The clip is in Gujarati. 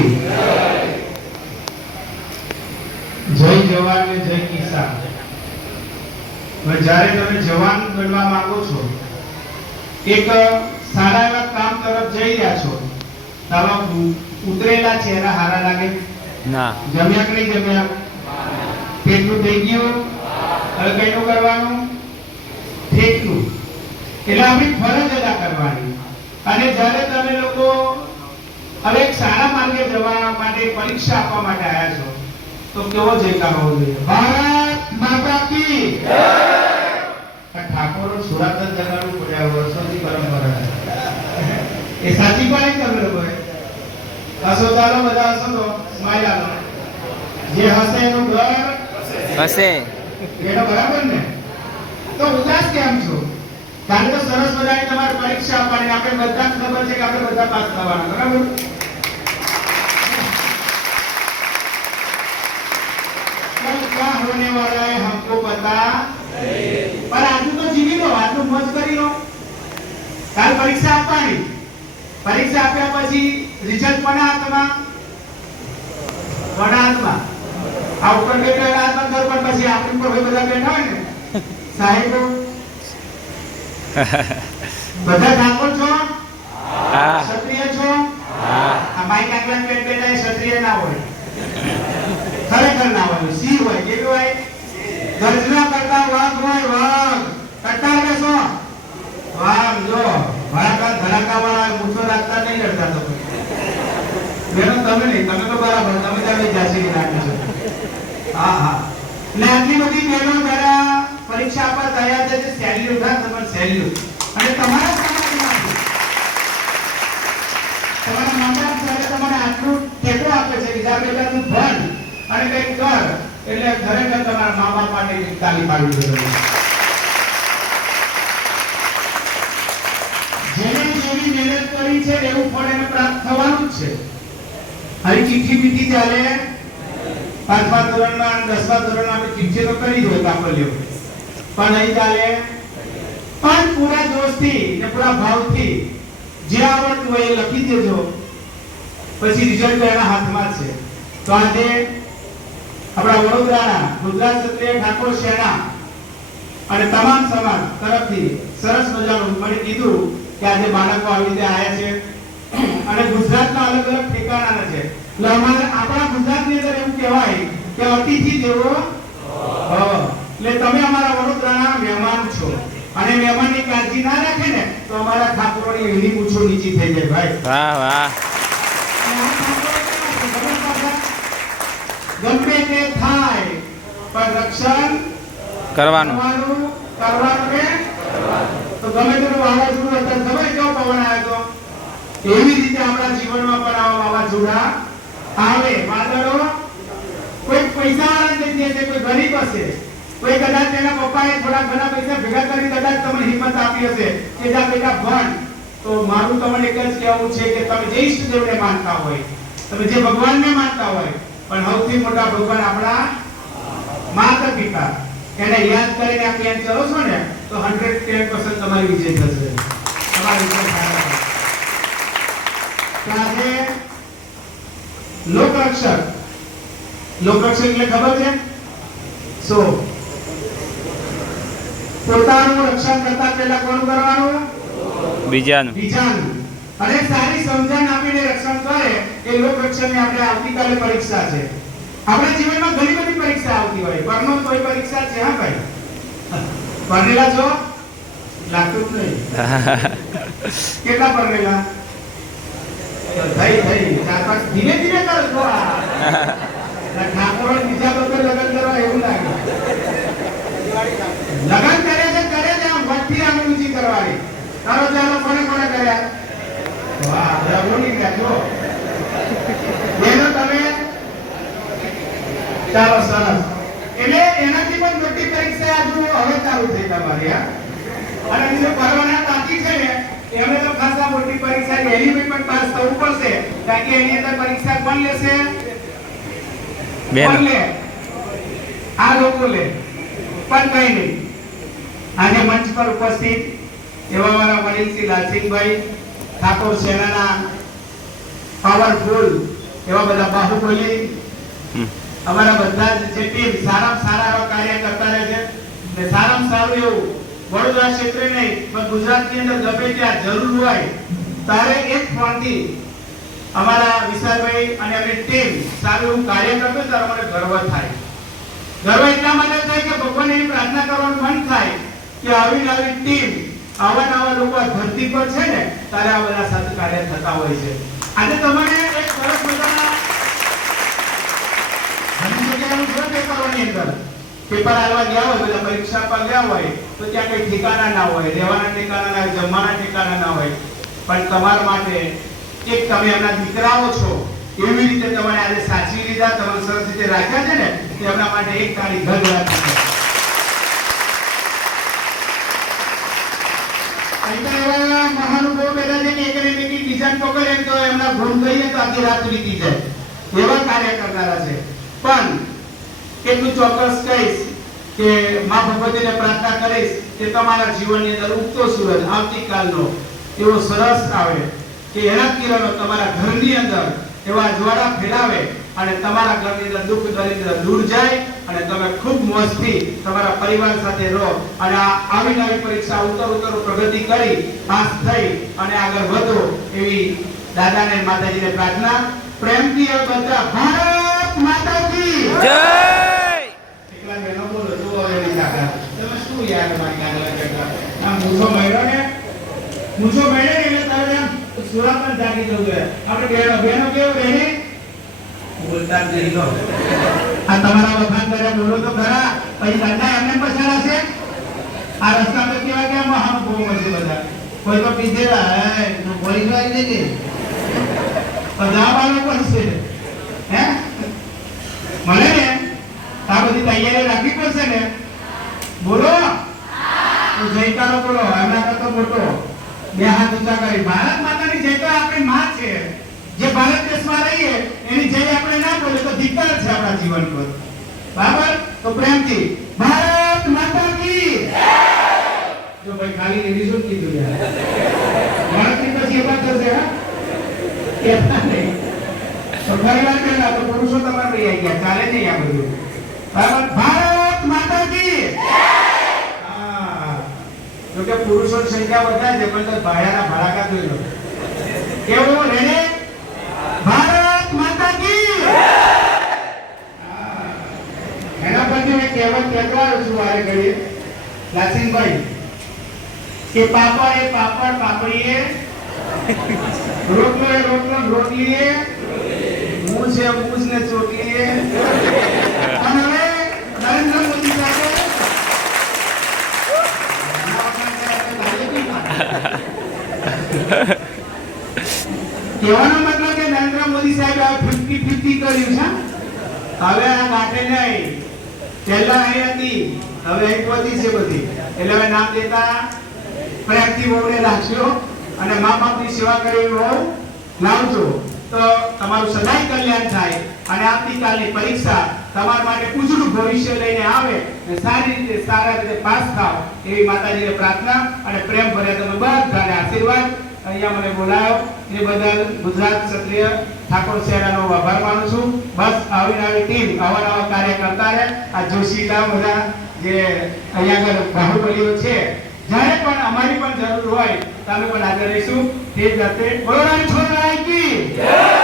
કી જય જવાન ને જય કિસાન. હવે જ્યારે તમે જવાન બનવા માંગો છો એક સારા એવા કામ તરફ જઈ રહ્યા છો તમે ઉતરેલા ચહેરા હારા લાગે? ના. જમ્યા કે નહીં જમ્યા? પેટનું થઈ ગયું? હવે કઈનું કરવાનું? ઠેકનું એટલે આપણી ફરજ અદા કરવાની. અને જ્યારે તમે લોકો હવે એક સારા માર્ગે જવા માટે પરીક્ષા આપવા માટે આવ્યા છો. તો કેવો જયકાર હોવો જોઈએ? ભારત માતા કી ઠાકોરો સુરત જગાડવું પડે આ વર્ષોથી પરંપરા એ સાચી પણ તમે લોકોએ હસો ચાલો બધા હસો તો સ્માઈલ જે હસે એનું ઘર હસે બેટા બરાબર ને? તો ઉદાસ કેમ છો? કારણ કે સરસ મજાની તમારી પરીક્ષા આપવાની આપણે બધા ખબર છે કે આપણે બધા પાસ થવાના બરાબર? क्या होने वाला है हमको पता पर આજનું તો જીવી લો આજનું મોજ કરી લો કાલ પરીક્ષા આપવાની પરીક્ષા આપ્યા પછી રિઝલ્ટ કોના હાથમાં કોના હાથમાં આ ઉપર બેઠા હાથમાં ઘર પર પછી આપણી ઉપર ભાઈ બધા બેઠા હોય ને સાહેબો બધા ઠાકોર છો હા ક્ષત્રિય છો હા આ માઈક આગળ બેઠ બેઠા એ ક્ષત્રિય ના હોય ખરેખર ના હોય. સિંહ હોય? કેવી હોય? ગર્જના કરતા વાઘ હોય, વાઘ. કટ્ટા કે શું? વાઘ. જો, ભડાકા ધડાકા વાળા મૂછો રાખતા નહીં લડતા તો બેનો તમે નહીં. તમે તો બરાબર. તમે તમે જાસી રાખી છો. હા હા. ને આટલી બધી બહેનો જરા પરીક્ષા આપવા તૈયાર છે જે સેલ્યુટ, હા, તમારે અને તમારા સમાજમાંથી તમારા માતા તમારે આટલું ટેકો આપે છે. બીજા ભણ અને કંઈક કર એટલે ખરેખર તમારા મા બાપ માટે તાલીમ તાલી પાડવી જોઈએ જેને જેવી મહેનત કરી છે, એવું ફળ એને પ્રાપ્ત થવાનું જ છે. હવે ચિઠ્ઠી બીઠી ચાલે પાંચમા ધોરણમાં અને દસમા ધોરણમાં આપણે ચિઠ્ઠી તો કરી દો કાપલીઓ. પણ નહીં ચાલે પણ પૂરા જોશથી ને પૂરા ભાવથી જે આવડતું હોય એ લખી દેજો. પછી રિઝલ્ટ એના હાથમાં છે. તો આજે આપણા વડોદરાના ગુજરાત ક્ષત્રિય ઠાકોર સેના અને તમામ સમાજ તરફથી સરસ મજાનું મને કીધું કે આજે બાળકો આવી રીતે આવ્યા છે. અને ગુજરાતના અલગ અલગ ઠેકાણાના છે. એટલે અમારે આપણા ગુજરાતની અંદર એવું કહેવાય કે અતિથિ દેવો એટલે તમે અમારા વડોદરાના મહેમાન છો. અને મહેમાનની કાળજી ના રાખે ને તો અમારા ઠાકોરોની એની મૂછો નીચી થઈ જાય ભાઈ. વાહ વાહ. ગમે થાય પણ રક્ષણ કરવાનું. કરવાનું કે? તો ગમે તેનું વાવાઝોડું અત્યારે ગમે કેવો પવન આવ્યો તો એવી રીતે આપણા જીવનમાં પણ આવા વાવાઝોડા આવે. વાદળો કોઈ પૈસા વાળા જગ્યાએ કોઈ ગરીબ હશે. કોઈ કદાચ તેના પપ્પાએ થોડા ઘણા પૈસા ભેગા કરી કદાચ તમને હિંમત આપી હશે કે જા બેટા ભણ. તો મારું તમને એક જ કહેવું છે કે તમે જે ઈષ્ટદેવને માનતા હોય. તમે જે ભગવાનને માનતા હોય પણ સૌથી મોટા ભગવાન આપણા માતા પિતા. એને યાદ કરીને આ પ્લાન કરો છો ને તો 110% તમારી વિજય થશે. તમારી વિજય સાથે. લોકરક્ષક. લોકરક્ષક એટલે ખબર છે? સો. પોતાનું રક્ષણ કરતા પહેલા કોણ કરવાનું? બીજાનું. બીજાનું. અને સારી સમજણ આપીને રક્ષણ કરે. એ લોક રક્ષણની આપણે આવતીકાલે પરીક્ષા છે. આપણા જીવનમાં ઘણી બધી પરીક્ષા આવતી હોય. પરનો કોઈ પરીક્ષા છે હા ભાઈ? ભણેલા છો? લાગતું જ નહીં. કેટલા ભણેલા થઈ થઈ. ચાર પાંચ. ધીમે ધીમે કરો છો ઠાકોર બીજા લોકો લગ્ન કરવા એવું લાગે. લગન કરે છે કરે છે આમ વટથી આમ કરવાની. તારો ચાલો કોને કોને કર્યા? વાહ રઘુની ગયા જો એનો તમે ચાલો સરસ. એટલે એનાથી પણ મોટી પરીક્ષા આજુ હવે ચાલુ થઈ તમારી હા. અને જે પરવાના બાકી છે ને એમને તો ખાસા મોટી પરીક્ષા એની પણ પાસ થવું પડશે કારણ કે એની અંદર પરીક્ષા કોણ લેશે? કોણ લે? આ લોકો લે. પણ કઈ નહીં. આજે મંચ પર ઉપસ્થિત એવા મારા વડીલ શ્રી લાલસિંહભાઈ ઠાકોર સેનાના પાવરફુલ એવા બધા બાહુબલી. અમારા બધા જે ટીમ સારામાં સારા એવા કાર્ય કરતા રહે છે. ને સારામાં સારું એવું વડોદરા ક્ષેત્રે નહીં, પણ ગુજરાતની અંદર ગમે ત્યાં જરૂર હોય ત્યારે એક ફોનથી અમારા વિશાલભાઈ અને એમની ટીમ સારું એવું કાર્ય કરતો ત્યારે મને ગર્વ થાય. ગર્વ એટલા માટે થાય કે ભગવાન એની પ્રાર્થના કરવાનું મન થાય કે આવી નવી ટીમ આવા નવા લોકો ધરતી પર છે ને ત્યારે આ બધા સાથે કાર્ય થતા હોય છે. આજે તમને એક સરસ મજાના હું જોયું પેપરોની અંદર પેપર આલવા ગયા હોય, બધા પરીક્ષા આપવા ગયા હોય, તો ત્યાં કઈ ઠેકાણા ના હોય, રહેવાના ઠેકાણા ના હોય, જમવાના ઠેકાણા ના હોય. પણ તમારા માટે એક તમે એમના દીકરાઓ છો, એવી રીતે તમારે આજે સાચી લીધા તમે સરસ રીતે રાખ્યા છે ને એમના માટે એક તાળી ઘર રાખી છે ડિઝાઇન પકડે તો એમના ગુણ કહીએ તો આખી રાત જાય. એવા કાર્ય કરનારા છે. પણ એટલું ચોક્કસ કહીશ કે મા ભગવતીને પ્રાર્થના કરીશ કે તમારા જીવનની અંદર ઉગતો સૂરજ આવતીકાલનો એવો સરસ આવે કે એના કિરણો તમારા ઘરની અંદર એવા જ્વાળા ફેલાવે અને તમારા ઘરની અંદર દુઃખ દરિદ્ર દૂર જાય અને તમે ખૂબ મોજથી તમારા પરિવાર સાથે રહો અને આવી નવી પરીક્ષા ઉત્તર ઉત્તર પ્રગતિ કરી પાસ થઈ અને આગળ વધો એવી દાદાને માતાજીને પ્રાર્થના. પ્રેમથી બધા ભારત માતા જય એકલા બહેનો બોલો તો હવે એની તાકાત. તમે શું યાર મારી આગળ કરતા? આમ મૂછો મળ્યો ને? મૂછો મળ્યો ને એટલે તારે એમ સુરા પણ જાગી જવું જોઈએ. આપણે બેનો બેનો કેવું બેને બોલતા નહીં લો આ તમારા વખાણ કર્યા બોલો તો ખરા. પછી દાદા એમને પછાડા છે? આ રસ્તા પર કેવા કેવા મહાનુભાવો મળશે બધા. કોઈ તો પીધેલા હે બોલી તો આવી જજે પધારવાનો પડશે હે? મળે ને? આ બધી તૈયારી રાખવી પડશે ને? બોલો. જયકારો બોલો એમના કરતો મોટો. બે હાથ ઊંચા કરી. ભારત માતાની જયકાર આપણી માં છે. જે ભારત દેશમાં રહીએ, એની જય આપણે ના બોલે તો ધિક્કાર છે આપણા જીવન પર. બરાબર? તો પ્રેમથી, ભારત માતા કી! જો ભાઈ ખાલી એની શું કીધું યાર? ભારતની પછી એમાં થશે, હા? કહેતા નહીં. તો વાર કહેલા તો પુરુષો તમારે રહી ગયા. ચાલે નહીં આ બધું. બરાબર ભારત માતા કી હા જો કે પુરુષોની સંખ્યા વધારે છે, પણ ભાયાના ભડાકા જોઈ લો. કેવું રેડે? ભારત માતા કી એના પરથી મેં કહેવત કહેતો છું વારે ઘડીએ લાસીનભાઈ, કે પાપડ એ પાપડ પાપડી એ રોટલો એ રોટલો રોટલી એ મૂછ એ મૂછ ને ચોટલી એ અને હવે નરેન્દ્ર મોદી કહેવાનો મતલબ કે નરેન્દ્ર મોદી સાહેબ આ ફિફ્ટી ફિફ્ટી કર્યું છે હવે આ ગાંઠે નહીં. પહેલા અહીં હતી, હવે અહીં પહોંચી છે બધી. એટલે હવે નામ દેતા પ્રેમથી બહુને રાખજો અને મા બાપની સેવા કરી બહુ લાવજો. તો તમારું સદાય કલ્યાણ થાય અને આવતીકાલની પરીક્ષા તમારા માટે ઉજળું ભવિષ્ય લઈને આવે અને સારી રીતે, સારા રીતે પાસ થાવ એવી માતાજીને પ્રાર્થના અને પ્રેમ ભર્યા તમે બધાને આશીર્વાદ. અહીંયા મને બોલાયો. એ બદલ ગુજરાત ક્ષત્રિય ઠાકોર શહેરાનો આભાર માનું છું. બસ આવી ને આવી ટીમ, આવા નવા કાર્ય કરતા રહે. આ જોશીલા બધા જે અહીંયા આગળ બાહુબલીઓ છે, જ્યારે પણ અમારી પણ જરૂર હોય, તો અમે પણ હાજર રહીશું. તે જાતે બોલો કી જય